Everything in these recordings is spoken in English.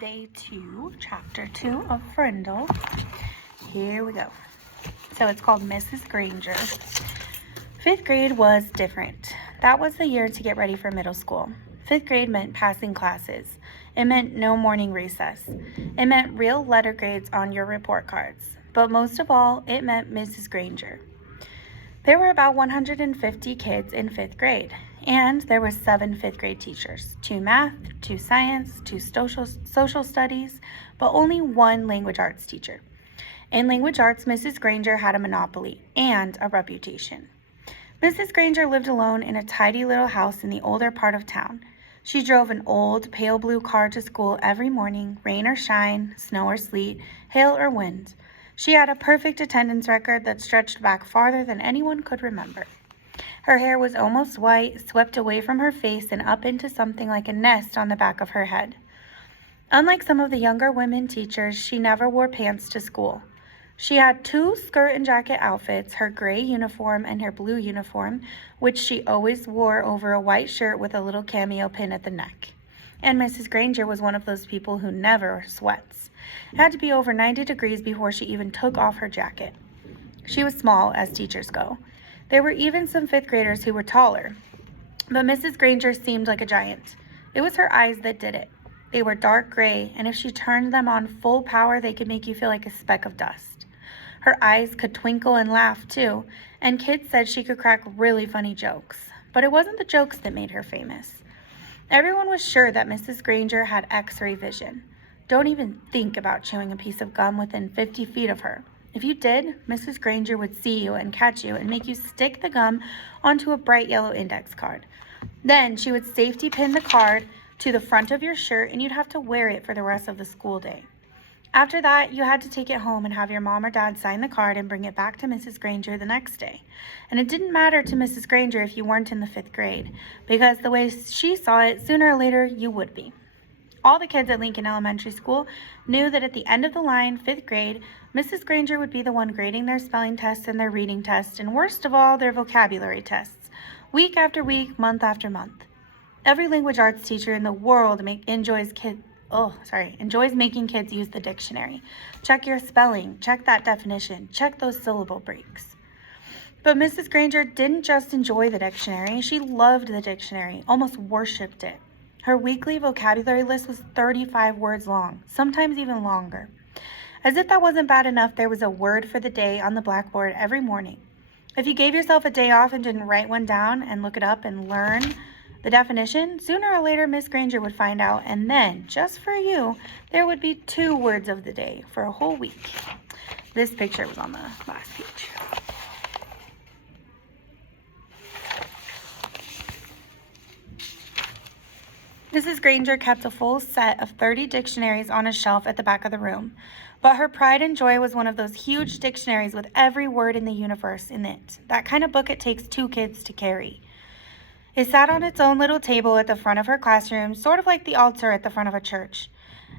Day 2, Chapter 2 of Frindle. Here we go. So it's called Mrs. Granger. 5th grade was different. That was the year to get ready for middle school. 5th grade meant passing classes. It meant no morning recess. It meant real letter grades on your report cards. But most of all, it meant Mrs. Granger. There were about 150 kids in 5th grade, and there were 7 5th grade teachers, 2 math, 2 science, 2 social studies, but only 1 language arts teacher. In language arts, Mrs. Granger had a monopoly and a reputation. Mrs. Granger lived alone in a tidy little house in the older part of town. She drove an old, pale blue car to school every morning, rain or shine, snow or sleet, hail or wind. She had a perfect attendance record that stretched back farther than anyone could remember. Her hair was almost white, swept away from her face and up into something like a nest on the back of her head. Unlike some of the younger women teachers, she never wore pants to school. She had 2 skirt and jacket outfits, her gray uniform and her blue uniform, which she always wore over a white shirt with a little cameo pin at the neck. And Mrs. Granger was one of those people who never sweats. It had to be over 90 degrees before she even took off her jacket. She was small, as teachers go. There were even some 5th graders who were taller, but Mrs. Granger seemed like a giant. It was her eyes that did it. They were dark gray, and if she turned them on full power, they could make you feel like a speck of dust. Her eyes could twinkle and laugh, too, and kids said she could crack really funny jokes. But it wasn't the jokes that made her famous. Everyone was sure that Mrs. Granger had X-ray vision. Don't even think about chewing a piece of gum within 50 feet of her. If you did, Mrs. Granger would see you and catch you and make you stick the gum onto a bright yellow index card. Then she would safety pin the card to the front of your shirt and you'd have to wear it for the rest of the school day. After that, you had to take it home and have your mom or dad sign the card and bring it back to Mrs. Granger the next day. And it didn't matter to Mrs. Granger if you weren't in the 5th grade, because the way she saw it, sooner or later, you would be. All the kids at Lincoln Elementary School knew that at the end of the line, 5th grade, Mrs. Granger would be the one grading their spelling tests and their reading tests, and worst of all, their vocabulary tests, week after week, month after month. Every language arts teacher in the world enjoys making kids use the dictionary. Check your spelling, check that definition, check those syllable breaks. But Mrs. Granger didn't just enjoy the dictionary, she loved the dictionary, almost worshipped it. Her weekly vocabulary list was 35 words long, sometimes even longer. As if that wasn't bad enough, there was a word for the day on the blackboard every morning. If you gave yourself a day off and didn't write one down and look it up and learn the definition, sooner or later Miss Granger would find out, and then, just for you, there would be 2 words of the day for a whole week. This picture was on the last page. Mrs. Granger kept a full set of 30 dictionaries on a shelf at the back of the room, but her pride and joy was one of those huge dictionaries with every word in the universe in it, that kind of book it takes 2 kids to carry. It sat on its own little table at the front of her classroom, sort of like the altar at the front of a church.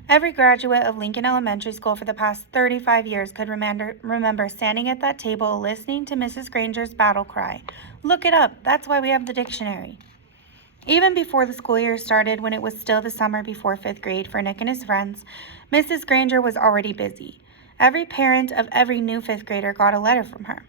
Every graduate of Lincoln Elementary School for the past 35 years could remember standing at that table listening to Mrs. Granger's battle cry, "Look it up, that's why we have the dictionary." Even before the school year started, when it was still the summer before 5th grade for Nick and his friends, Mrs. Granger was already busy. Every parent of every new 5th grader got a letter from her.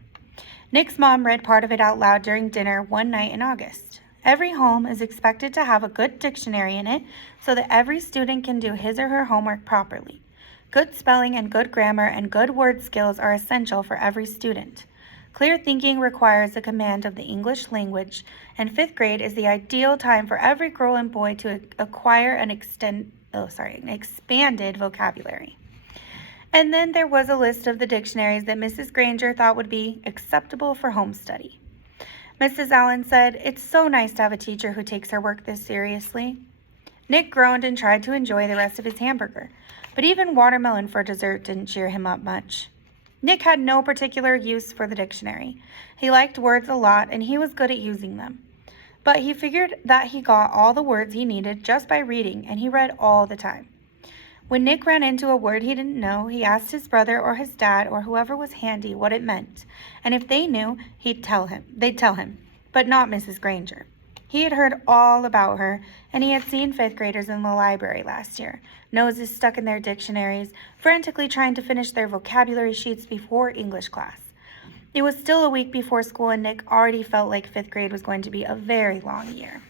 Nick's mom read part of it out loud during dinner one night in August. Every home is expected to have a good dictionary in it so that every student can do his or her homework properly. Good spelling and good grammar and good word skills are essential for every student. Clear thinking requires the command of the English language, and 5th grade is the ideal time for every girl and boy to acquire an expanded vocabulary. And then there was a list of the dictionaries that Mrs. Granger thought would be acceptable for home study. Mrs. Allen said, "It's so nice to have a teacher who takes her work this seriously." Nick groaned and tried to enjoy the rest of his hamburger, but even watermelon for dessert didn't cheer him up much. Nick had no particular use for the dictionary. He liked words a lot, and he was good at using them. But he figured that he got all the words he needed just by reading, and he read all the time. When Nick ran into a word he didn't know, he asked his brother or his dad or whoever was handy what it meant, and if they knew, they'd tell him, but not Mrs. Granger. He had heard all about her, and he had seen fifth graders in the library last year, noses stuck in their dictionaries, frantically trying to finish their vocabulary sheets before English class. It was still a week before school, and Nick already felt like fifth grade was going to be a very long year.